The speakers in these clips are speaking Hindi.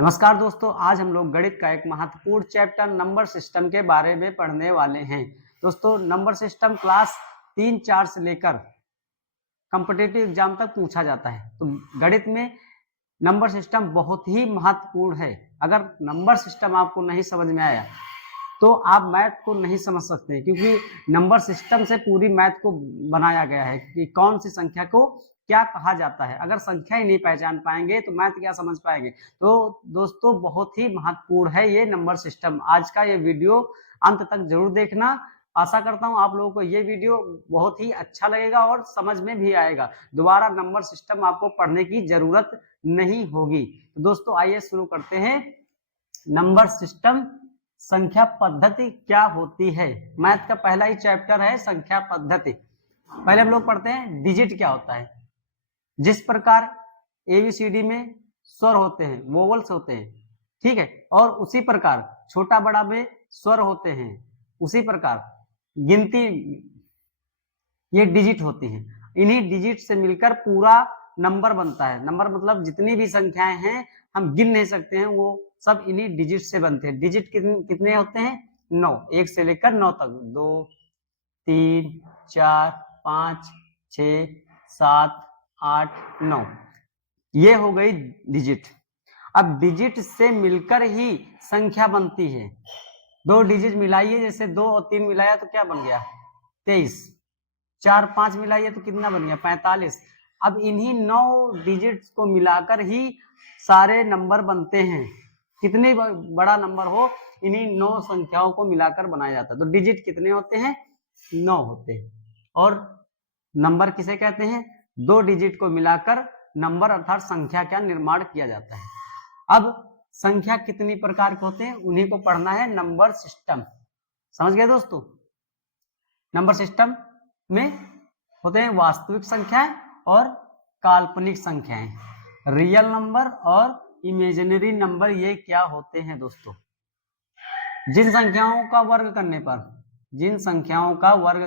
नमस्कार दोस्तों, आज हम लोग गणित का एक महत्वपूर्ण चैप्टर नंबर सिस्टम के बारे में पढ़ने वाले हैं। दोस्तों, नंबर सिस्टम क्लास 3-4 से लेकर कॉम्पिटिटिव एग्जाम तक पूछा जाता है। तो गणित में नंबर सिस्टम बहुत ही महत्वपूर्ण है। अगर नंबर सिस्टम आपको नहीं समझ में आया तो आप मैथ को नहीं समझ सकते, क्योंकि नंबर सिस्टम से पूरी मैथ को बनाया गया है कि कौन सी संख्या को क्या कहा जाता है। अगर संख्या ही नहीं पहचान पाएंगे तो मैथ क्या समझ पाएंगे। तो दोस्तों, बहुत ही महत्वपूर्ण है ये नंबर सिस्टम। आज का ये वीडियो अंत तक जरूर देखना। आशा करता हूं आप लोगों को ये वीडियो बहुत ही अच्छा लगेगा और समझ में भी आएगा। दोबारा नंबर सिस्टम आपको पढ़ने की जरूरत नहीं होगी। तो दोस्तों, आइए शुरू करते हैं। नंबर सिस्टम संख्या पद्धति क्या होती है। मैथ का पहला ही चैप्टर है संख्या पद्धति। पहले हम लोग पढ़ते हैं डिजिट क्या होता है। जिस प्रकार एबीसीडी में स्वर होते हैं, वोवल्स होते हैं, ठीक है, और उसी प्रकार छोटा बड़ा में स्वर होते हैं, उसी प्रकार गिनती ये डिजिट होती है। इन्हीं डिजिट से मिलकर पूरा नंबर बनता है। नंबर मतलब जितनी भी संख्याएं हैं हम गिन नहीं सकते हैं, वो सब इन्हीं डिजिट से बनते हैं। डिजिट कितने होते हैं? 9, 1 से लेकर 9 तक। 2, 3, 4, 5, 6, 7, 8, 9, ये हो गई डिजिट। अब डिजिट से मिलकर ही संख्या बनती है। दो डिजिट मिलाइए, जैसे 2 और 3 मिलाया तो क्या बन गया? 23। 4, 5 मिलाइए तो कितना बन गया? 45। अब इन्हीं 9 डिजिट्स को मिलाकर ही सारे नंबर बनते हैं। कितने बड़ा नंबर हो, इन्हीं 9 संख्याओं को मिलाकर बनाया जाता है। तो डिजिट कितने होते हैं? 9 होते हैं। और नंबर किसे कहते हैं? 2 डिजिट को मिलाकर नंबर अर्थात संख्या का निर्माण किया जाता है। अब संख्या कितनी प्रकार के होते हैं, उन्हीं को पढ़ना है। नंबर सिस्टम समझ गए दोस्तों। नंबर सिस्टम में होते हैं वास्तविक संख्याएं और काल्पनिक संख्याएं। रियल नंबर और इमेजिनरी नंबर ये क्या होते हैं दोस्तों? जिन संख्याओं का वर्ग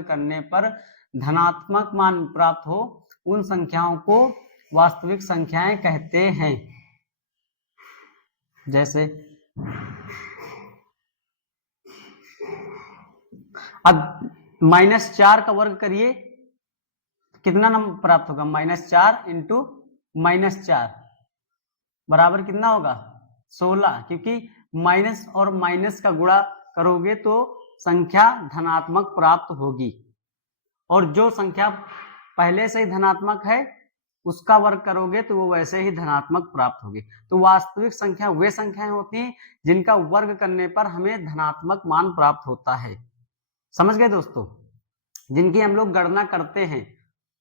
करने पर धनात्मक मान प्राप्त हो, उन संख्याओं को वास्तविक संख्याएं कहते हैं। जैसे अब -4 का वर्ग करिए, कितना नंबर प्राप्त होगा? -4 इंटू -4 बराबर कितना होगा? 16, क्योंकि माइनस और माइनस का गुणा करोगे तो संख्या धनात्मक प्राप्त होगी, और जो संख्या पहले से ही धनात्मक है उसका वर्ग करोगे तो वो वैसे ही धनात्मक प्राप्त होगी। तो वास्तविक संख्या वे संख्याएं होती हैं जिनका वर्ग करने पर हमें धनात्मक मान प्राप्त होता है। समझ गए दोस्तों? जिनकी हम लोग गणना करते हैं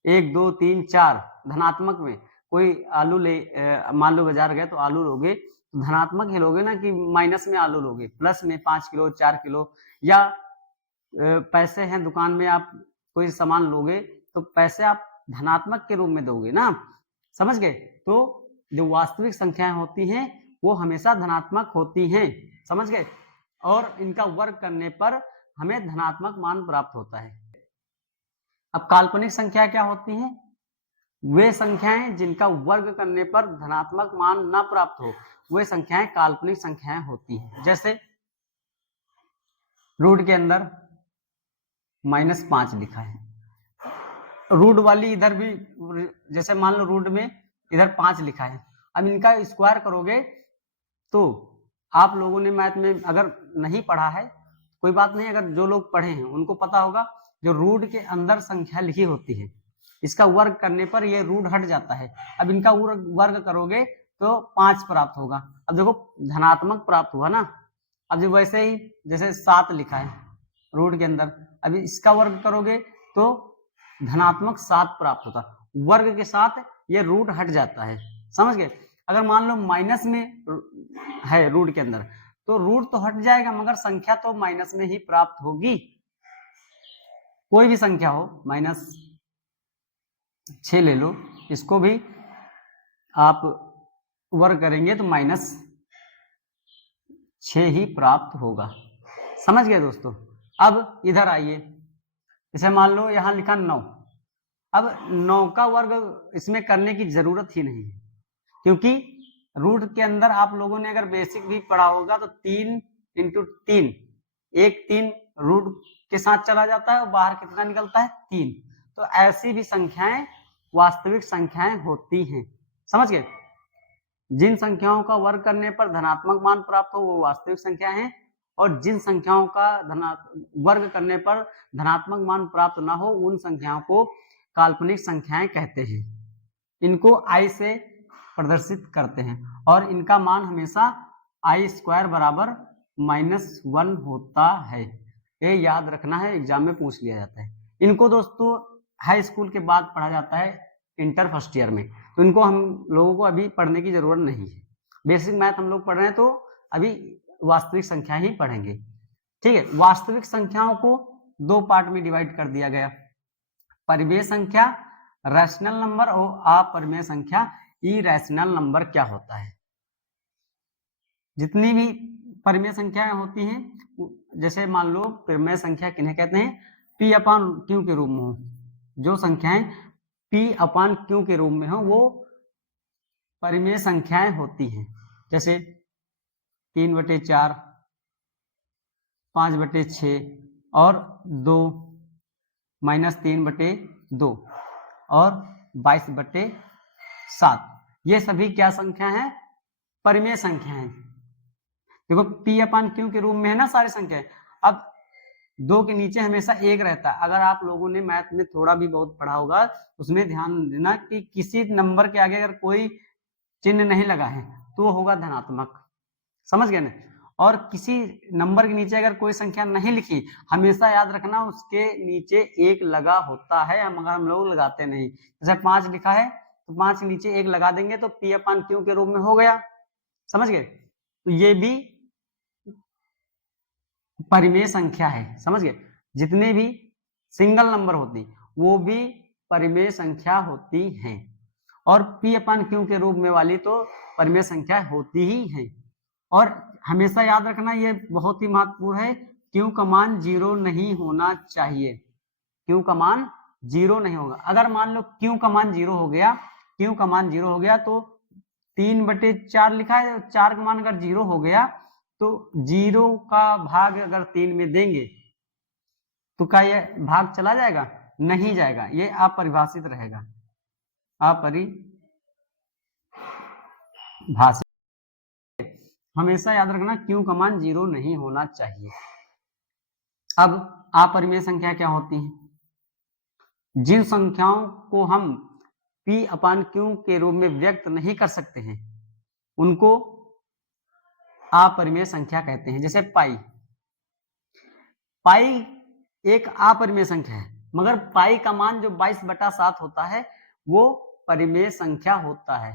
1, 2, 3, 4 धनात्मक में। कोई आलू मान लो बाजार गए तो आलू लोगे तो धनात्मक ही लोगे ना, कि माइनस में आलू लोगे? प्लस में 5 किलो 4 किलो, या पैसे हैं दुकान में, आप कोई सामान लोगे तो पैसे आप धनात्मक के रूप में दोगे ना। समझ गए? तो जो वास्तविक संख्याएं होती हैं वो हमेशा धनात्मक होती हैं। समझ गए? और इनका वर्ग करने पर हमें धनात्मक मान प्राप्त होता है। अब काल्पनिक संख्या क्या होती हैं? वे संख्याएं जिनका वर्ग करने पर धनात्मक मान न प्राप्त हो, वे संख्याएं काल्पनिक संख्याएं होती हैं। जैसे रूट के अंदर -5 लिखा है, रूट वाली इधर भी, जैसे मान लो रूट में इधर 5 लिखा है। अब इनका स्क्वायर करोगे तो आप लोगों ने मैथ में अगर नहीं पढ़ा है कोई बात नहीं, अगर जो लोग पढ़े हैं उनको पता होगा, जो रूट के अंदर संख्या लिखी होती है इसका वर्ग करने पर ये रूट हट जाता है। अब इनका वर्ग करोगे तो 5 प्राप्त होगा। अब देखो धनात्मक प्राप्त हुआ ना। अब जो वैसे ही जैसे 7 लिखा है रूट के अंदर, अब इसका वर्ग करोगे तो धनात्मक 7 प्राप्त होता। वर्ग के साथ ये रूट हट जाता है। समझ गए? अगर मान लो माइनस में है रूट के अंदर तो रूट तो हट जाएगा मगर संख्या तो माइनस में ही प्राप्त होगी। कोई भी संख्या हो, -6 ले लो, इसको भी आप वर्ग करेंगे तो -6 ही प्राप्त होगा। समझ गए दोस्तों? अब इधर आइए, जैसे मान लो यहां लिखा 9। अब 9 का वर्ग इसमें करने की जरूरत ही नहीं है, क्योंकि रूट के अंदर आप लोगों ने अगर बेसिक भी पढ़ा होगा तो 3 इंटू 3, एक 3 रूट के साथ चला जाता है और बाहर कितना निकलता है 3। तो ऐसी भी संख्याएं वास्तविक संख्याएं होती हैं, समझ गए। जिन संख्याओं का वर्ग करने पर धनात्मक मान प्राप्त हो वो वास्तविक संख्या है, और जिन संख्याओं का वर्ग करने पर धनात्मक मान प्राप्त ना हो उन संख्याओं को काल्पनिक संख्याएं कहते हैं। इनको आई से प्रदर्शित करते हैं और इनका मान हमेशा आई स्क्वायर बराबर -1 होता है। ये याद रखना है, एग्जाम में पूछ लिया जाता है। इनको दोस्तों हाई स्कूल के बाद पढ़ा जाता है, इंटर फर्स्ट ईयर में, तो इनको हम लोगों को अभी पढ़ने की जरूरत नहीं है। बेसिक मैथ हम लोग पढ़ रहे हैं तो अभी वास्तविक संख्या ही पढ़ेंगे, ठीक है। वास्तविक संख्याओं को दो पार्ट में डिवाइड कर दिया गया, परिमेय संख्या रैशनल नंबर और अपरिमेय संख्या इरैशनल नंबर। क्या होता है, जितनी भी परिमेय संख्याएं होती हैं, जैसे मान लो परिमेय संख्या किन्हें कहते हैं, P अपान Q के रूप में हो, जो संख्याएं P अपान Q के रूप में हो वो परिमेय संख्याएं होती हैं। जैसे 3/4, 5/6 और 2 -3/2 और 22/7, ये सभी क्या संख्या है, परिमेय संख्या है। देखो P अपान Q के रूप में है ना सारी संख्याएं। अब 2 के नीचे हमेशा 1 रहता है। अगर आप लोगों ने मैथ में थोड़ा भी बहुत पढ़ा होगा उसमें ध्यान देना कि किसी नंबर के आगे अगर कोई चिन्ह नहीं लगा है तो होगा धनात्मक, समझ गए ना। और किसी नंबर के नीचे अगर कोई संख्या नहीं लिखी, हमेशा याद रखना उसके नीचे 1 लगा होता है, मगर हम लोग लगाते नहीं। जैसे 5 लिखा है तो 5 के नीचे 1 लगा देंगे तो P अपान Q के रूप में हो गया, समझ गए। तो ये भी परिमेय संख्या है, समझ गए। जितने भी सिंगल नंबर होती वो भी परिमेय संख्या होती हैं, और P अपान Q के रूप में वाली तो परिमेय संख्या होती ही है। और हमेशा याद रखना ये बहुत ही महत्वपूर्ण है, Q का मान 0 नहीं होना चाहिए। Q का मान 0 नहीं होगा। अगर मान लो Q का मान 0 हो गया, Q का मान 0 हो गया तो 3/4 लिखा है, 4 का मान अगर 0 हो गया तो 0 का भाग अगर 3 में देंगे तो क्या ये भाग चला जाएगा, नहीं जाएगा, ये अपरिभाषित रहेगा, अपरिभाषित। हमेशा याद रखना Q का मान 0 नहीं होना चाहिए। अब अपरिमेय संख्या क्या होती है, जिन संख्याओं को हम P अपान Q के रूप में व्यक्त नहीं कर सकते हैं उनको अपरिमेय संख्या कहते हैं। जैसे पाई, पाई एक अपरिमेय संख्या है, मगर पाई का मान जो 22/7 होता है वो परिमेय संख्या होता है,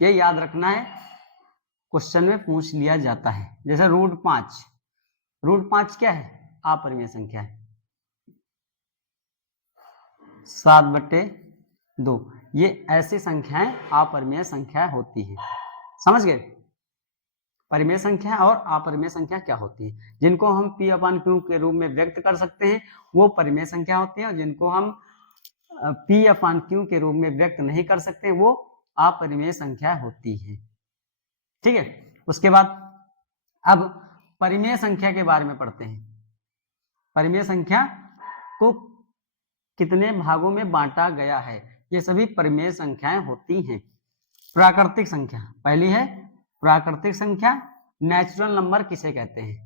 ये याद रखना है, क्वेश्चन में पूछ लिया जाता है। जैसे √5, √5 क्या है, अपरिमेय संख्या है। 7/2, ये ऐसी संख्याएं अपरिमेय संख्या होती है, समझ गए। परिमेय संख्या और अपरिमेय संख्या क्या होती है, जिनको हम P अपान Q के रूप में व्यक्त कर सकते हैं वो परिमेय संख्या होती है, और जिनको हम P अपान Q के रूप में व्यक्त नहीं कर सकते वो अपरिमेय संख्या होती है, ठीक है। उसके बाद अब परिमेय संख्या के बारे में पढ़ते हैं। परिमेय संख्या को कितने भागों में बांटा गया है, ये सभी परिमेय संख्याएं होती हैं। प्राकृतिक संख्या पहली है, प्राकृतिक संख्या, नेचुरल नंबर किसे कहते हैं,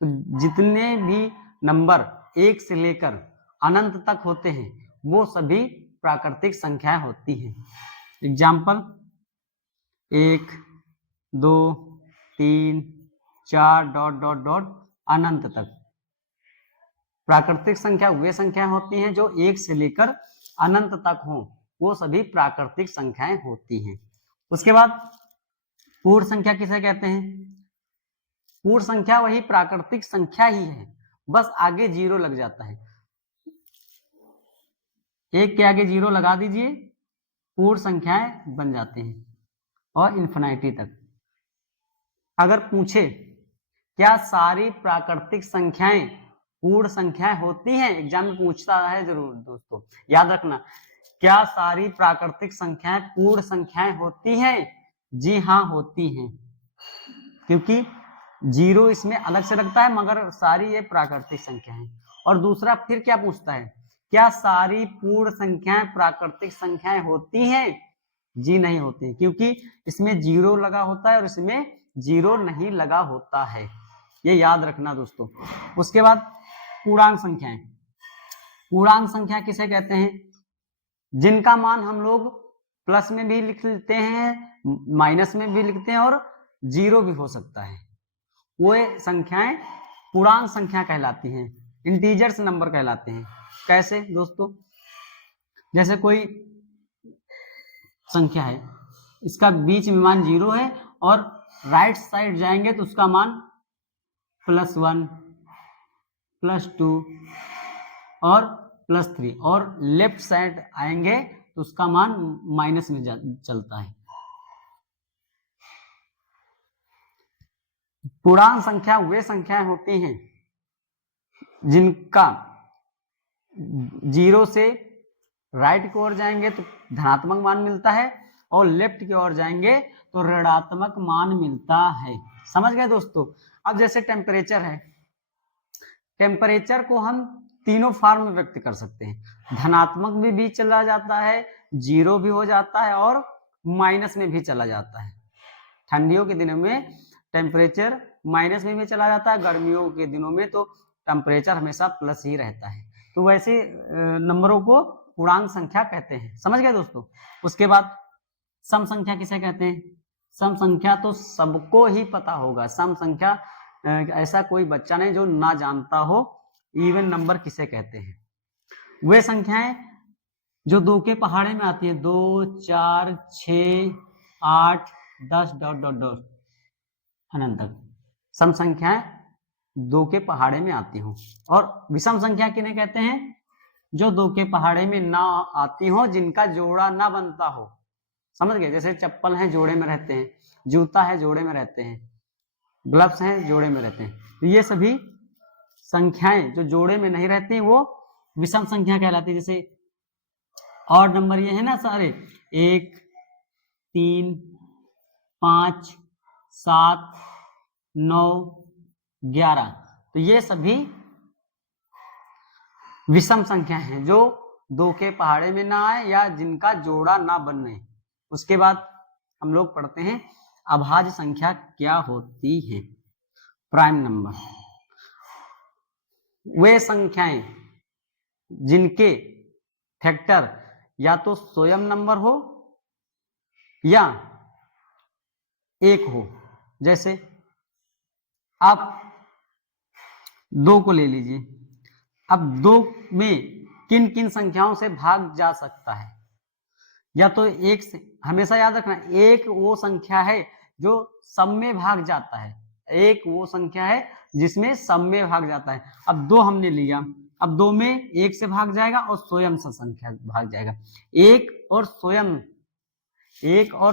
तो जितने भी नंबर 1 से लेकर अनंत तक होते हैं वो सभी प्राकृतिक संख्याएं होती हैं। एग्जाम्पल 1, 2, 3, 4 ... अनंत तक। प्राकृतिक संख्या वे संख्याएं होती हैं जो 1 से लेकर अनंत तक हो, वो सभी प्राकृतिक संख्याएं होती हैं। उसके बाद पूर्ण संख्या किसे कहते हैं, पूर्ण संख्या वही प्राकृतिक संख्या ही है, बस आगे 0 लग जाता है। 1 के आगे 0 लगा दीजिए, पूर्ण संख्याएं बन जाते हैं और इन्फिनिटी तक। अगर पूछे क्या सारी प्राकृतिक संख्याएं पूर्ण संख्याएं होती हैं, एग्जाम में पूछता है जरूर दोस्तों, याद रखना, क्या सारी प्राकृतिक संख्याएं पूर्ण संख्याएं होती हैं, जी हाँ होती हैं, क्योंकि 0 इसमें अलग से लगता है, मगर सारी ये प्राकृतिक संख्या है। और दूसरा फिर क्या पूछता है, क्या सारी पूर्ण संख्याएं प्राकृतिक संख्याएं होती हैं? जी नहीं होती, क्योंकि इसमें 0 लगा होता है और इसमें 0 नहीं लगा होता है, ये याद रखना दोस्तों। उसके बाद पूर्णांक संख्याएं। पूर्णांक संख्या किसे कहते हैं? जिनका मान हम लोग प्लस में भी लिख लेते हैं, माइनस में भी लिखते हैं और 0 भी हो सकता है, वो संख्याएं पूर्णांक संख्या कहलाती हैं, इंटीजर्स नंबर कहलाते हैं। कैसे दोस्तों? जैसे कोई संख्या है, इसका बीच में मान 0 है और राइट साइड जाएंगे तो उसका मान +1, +2 और +3, और लेफ्ट साइड आएंगे तो उसका मान माइनस में चलता है। पूर्णांक संख्या वे संख्याएं होती हैं जिनका 0 से राइट की ओर जाएंगे तो धनात्मक मान मिलता है और लेफ्ट की ओर जाएंगे तो ऋणात्मक मान मिलता है। समझ गए दोस्तों? अब जैसे टेम्परेचर है, टेम्परेचर को हम तीनों फॉर्म में व्यक्त कर सकते हैं, धनात्मक में भी चला जाता है, 0 भी हो जाता है और माइनस में भी चला जाता है। ठंडियों के दिनों में टेम्परेचर माइनस में भी चला जाता है, गर्मियों के दिनों में तो टेम्परेचर हमेशा प्लस ही रहता है। तो वैसे नंबरों को पूर्णांक संख्या कहते हैं। समझ गए दोस्तों? उसके बाद सम संख्या किसे कहते हैं? सम संख्या तो सबको ही पता होगा, सम संख्या ऐसा कोई बच्चा नहीं जो ना जानता हो इवन नंबर किसे कहते हैं। वे संख्याएं जो 2 के पहाड़े में आती है, 2, 4, 6, 8, 10 ... अनंत तक सम संख्याएं 2 के पहाड़े में आती हो। और विषम संख्या किन्हें कहते हैं? जो 2 के पहाड़े में ना आती हो, जिनका जोड़ा ना बनता हो। समझ गए? जैसे चप्पल है जोड़े में रहते हैं, जूता है जोड़े में रहते हैं, ग्लव्स हैं जोड़े में रहते हैं। तो ये सभी संख्याएं जो जोड़े में नहीं रहती वो विषम संख्या कहलाती है। जैसे और नंबर ये है ना सारे, 1, 3, 5, 7, 9, 11, तो ये सभी विषम संख्या हैं जो 2 के पहाड़े में ना आए या जिनका जोड़ा ना बने। उसके बाद हम लोग पढ़ते हैं अभाज्य संख्या क्या होती है। प्राइम नंबर वे संख्याएं जिनके फैक्टर या तो स्वयं नंबर हो या 1 हो। जैसे आप 2 को ले लीजिए, अब 2 में किन किन संख्याओं से भाग जा सकता है? या तो 1 से, हमेशा याद रखना 1 वो संख्या है जो सब में भाग जाता है, 1 वो संख्या है जिसमें सब में भाग जाता है। अब 2 हमने लिया, अब 2 में 1 से भाग जाएगा और स्वयं से संख्या भाग जाएगा। 1 और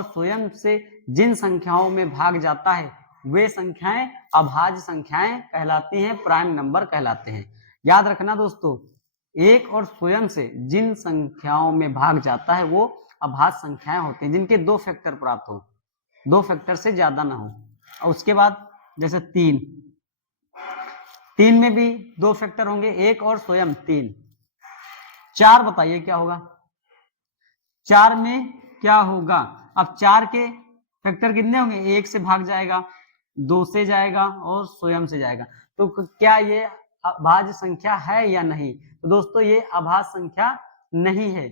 स्वयं से जिन संख्याओं में भाग जाता है वे संख्याएं अभाज्य संख्याएं कहलाती हैं, प्राइम नंबर कहलाते हैं। याद रखना दोस्तों, 1 और स्वयं से जिन संख्याओं में भाग जाता है वो अभाज्य संख्याएं होती हैं, जिनके 2 फैक्टर प्राप्त हो, 2 फैक्टर से ज्यादा ना हो। और उसके बाद जैसे 3 में भी 2 फैक्टर होंगे, 1 और स्वयं 3। 4 बताइए क्या होगा? 4 में क्या होगा? अब 4 के फैक्टर कितने होंगे? 1 से भाग जाएगा, 2 से जाएगा और स्वयं से जाएगा। तो क्या ये अभाज्य संख्या है या नहीं? तो दोस्तों ये अभाज्य संख्या नहीं है।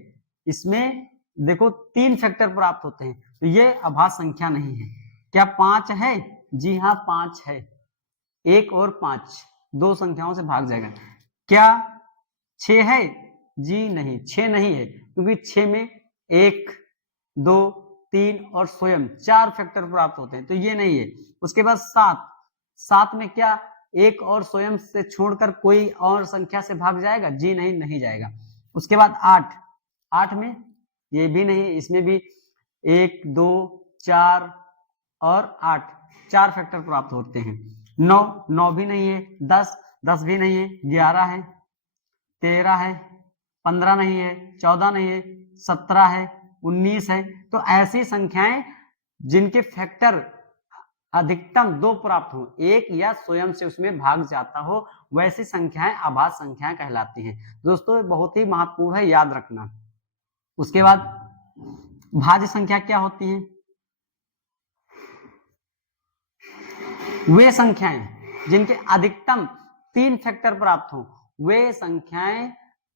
इसमें देखो 3 फैक्टर प्राप्त होते हैं, तो ये अभाज्य संख्या नहीं है। क्या 5 है? जी हाँ 5 है, 1 और 5 2 संख्याओं से भाग जाएगा। क्या 6 है? जी नहीं, 6 नहीं है, क्योंकि 6 में 1, 2, 3 और स्वयं 4 फैक्टर प्राप्त होते हैं, तो ये नहीं है। उसके बाद 7 में क्या 1 और स्वयं से छोड़कर कोई और संख्या से भाग जाएगा? जी नहीं, नहीं जाएगा। उसके बाद 8 में ये भी नहीं, इसमें भी 1, 2, 4 और 8 4 फैक्टर प्राप्त होते हैं। 9 भी नहीं है, 10 भी नहीं है, 11 है, 13 है, 15 नहीं है, 14 नहीं है, 17 है, 19 है। तो ऐसी संख्याएं जिनके फैक्टर अधिकतम 2 प्राप्त हो, एक या स्वयं से उसमें भाग जाता हो, वैसी संख्याएं अभाज्य संख्याएं कहलाती हैं। दोस्तों बहुत ही महत्वपूर्ण है, याद रखना। उसके बाद भाज्य संख्या क्या होती है? वे संख्याएं जिनके अधिकतम 3 फैक्टर प्राप्त हो, वे संख्याएं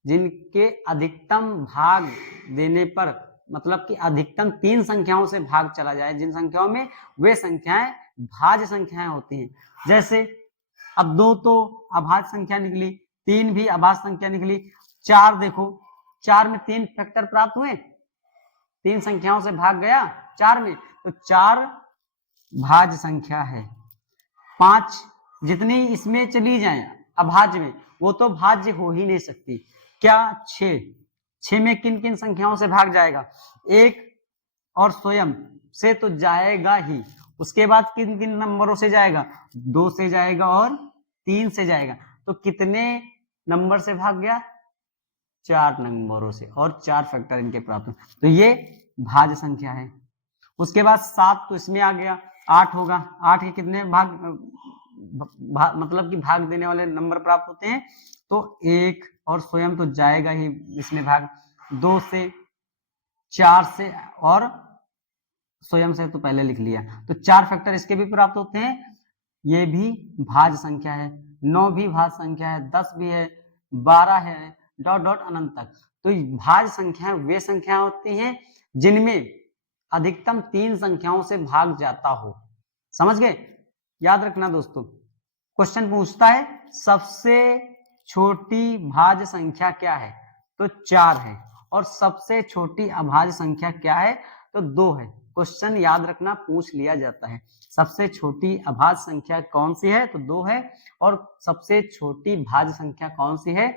जिनके अधिकतम भाग देने पर, मतलब कि अधिकतम 3 संख्याओं से भाग चला जाए, जिन संख्याओं में, वे संख्याएं भाज्य संख्याएं होती हैं। जैसे अब 2 तो अभाज्य संख्या निकली, 3 भी अभाज्य संख्या निकली, 4 देखो, 4 में 3 फैक्टर प्राप्त हुए, 3 संख्याओं से भाग गया 4 में, तो 4 भाज्य संख्या है। 5 जितनी इसमें चली जाए अभाज्य में, वो तो भाज्य हो ही नहीं सकती। क्या? 6 में किन किन संख्याओं से भाग जाएगा? 1 और स्वयं से तो जाएगा ही, उसके बाद किन किन नंबरों से जाएगा? 2 से जाएगा और 3 से जाएगा। तो कितने नंबर से भाग गया? 4 नंबरों से, और 4 फैक्टर इनके प्राप्त। तो ये भाज्य संख्या है। उसके बाद 7 तो इसमें आ गया, 8 होगा, 8 के कितने मतलब कि भाग देने वाले नंबर प्राप्त होते हैं? तो 1 और स्वयं तो जाएगा ही इसमें भाग, 2 से, 4 से और स्वयं से तो पहले लिख लिया, तो 4 फैक्टर इसके भी प्राप्त होते हैं। ये भी भाज्य संख्या है। 9 भी भाज्य संख्या है, 10 भी है, 12 है, डॉट डॉट अनंत तक। तो भाज्य संख्याएं वे संख्याएं होती हैं जिनमें अधिकतम 3 संख्याओं से भाग जाता हो। समझ गए? याद रखना दोस्तों, क्वेश्चन पूछता है सबसे छोटी भाज्य संख्या क्या है? तो 4 है। और सबसे छोटी अभाज्य संख्या क्या है? तो 2 है। क्वेश्चन याद रखना, पूछ लिया जाता है सबसे छोटी अभाज्य संख्या कौन सी है? तो 2 है। और सबसे छोटी भाज्य संख्या कौन सी है?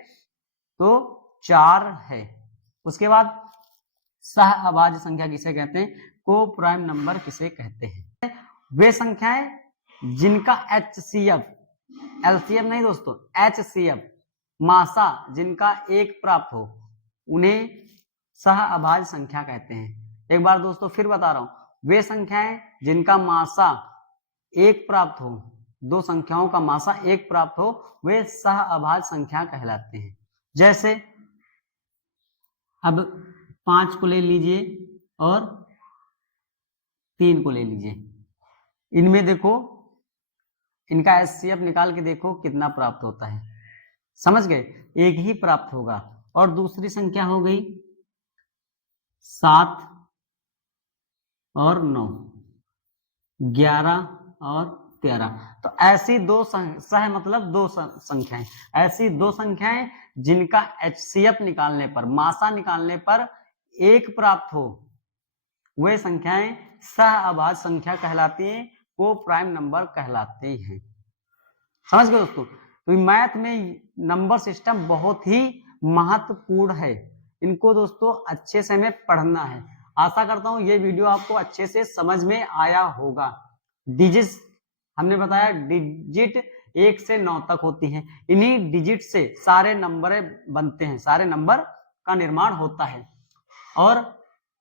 तो 4 है। उसके बाद सह अभाज्य संख्या किसे कहते हैं? को प्राइम नंबर किसे कहते हैं? वे संख्याएं जिनका HCF, LCM नहीं दोस्तों, HCF मासा जिनका 1 प्राप्त हो, उन्हें सह अभाज्य संख्या कहते हैं। एक बार दोस्तों फिर बता रहा हूं, वे संख्याएं जिनका मासा 1 प्राप्त हो, 2 संख्याओं का मासा 1 प्राप्त हो, वे सह अभाज्य संख्या कहलाते हैं। जैसे अब 5 को ले लीजिए और 3 को ले लीजिए, इनमें देखो, इनका HCF निकाल के देखो कितना प्राप्त होता है। समझ गए? 1 ही प्राप्त होगा। और दूसरी संख्या हो गई 7 और 9, 11 और 13। तो ऐसी 2 सह मतलब 2 संख्याएं, ऐसी 2 संख्याएं जिनका HCF निकालने पर, मासा निकालने पर 1 प्राप्त हो, वे संख्याएं सह अभाज्य संख्या कहलाती हैं, को प्राइम नंबर कहलाते हैं। समझ गए दोस्तों? तो मैथ में नंबर सिस्टम बहुत ही महत्वपूर्ण है, इनको दोस्तों अच्छे से हमें पढ़ना है। आशा करता हूं ये वीडियो आपको अच्छे से समझ में आया होगा। डिजिट्स हमने बताया, डिजिट 1 से 9 तक होती हैं, इन्हीं डिजिट से सारे नंबर बनते हैं, सारे नंबर का निर्माण होता है। और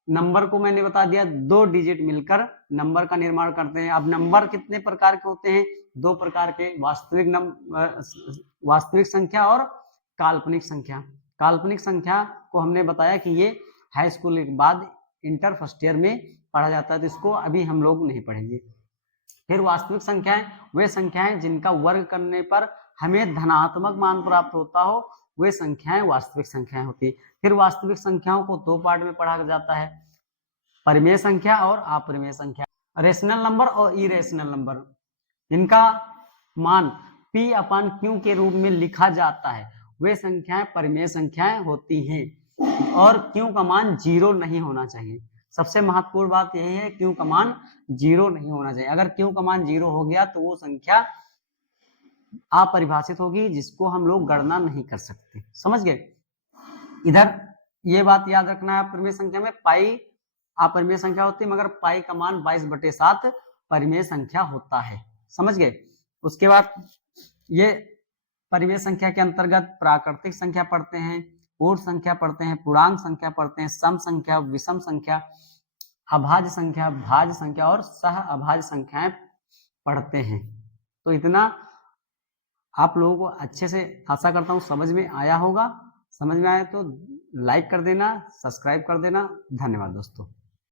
नंबर को मैंने बता दिया, 2 डिजिट मिलकर नंबर का निर्माण करते हैं। अब नंबर कितने प्रकार के होते हैं? 2 प्रकार के, वास्तविक संख्या और काल्पनिक संख्या। काल्पनिक संख्या को हमने बताया कि ये हाई स्कूल के बाद इंटर फर्स्ट ईयर में पढ़ा जाता है, तो इसको अभी हम लोग नहीं पढ़ेंगे। फिर वास्तविक संख्याएं वे संख्याएं जिनका वर्ग करने पर हमें धनात्मक मान प्राप्त होता हो, वे संख्याएं वास्तविक संख्याएं होती है। फिर वास्तविक संख्याओं को 2 पार्ट में पढ़ा जाता है, परिमेय संख्या और अपरिमेय संख्या, रेशनल नंबर और इरेशनल नंबर। इनका मान P/Q के रूप में लिखा जाता है, वे संख्याएं परिमेय संख्याएं होती हैं। और Q का मान 0 नहीं होना चाहिए। सबसे महत्वपूर्ण बात यही है, Q का मान 0 नहीं होना चाहिए। अगर Q का मान 0 हो गया तो वो संख्या अपरिभाषित होगी, जिसको हम लोग गणना नहीं कर सकते। समझ गए? इधर ये बात याद रखना है, परिमेय संख्या में पाई अपरिमेय संख्या होती है, मगर पाई का मान 22/7 परिमेय संख्या होता है। समझ गए? उसके बाद ये परिमेय संख्या के अंतर्गत प्राकृतिक संख्या पढ़ते हैं, पूर्ण संख्या पढ़ते हैं, पूर्णांक संख्या पढ़ते हैं, सम संख्या, विषम संख्या, अभाज्य संख्या, भाज्य संख्या और सह अभाज्य संख्याएं पढ़ते हैं। तो इतना आप लोगों को अच्छे से आशा करता हूँ समझ में आया होगा। समझ में आया तो लाइक कर देना, सब्सक्राइब कर देना। धन्यवाद दोस्तों।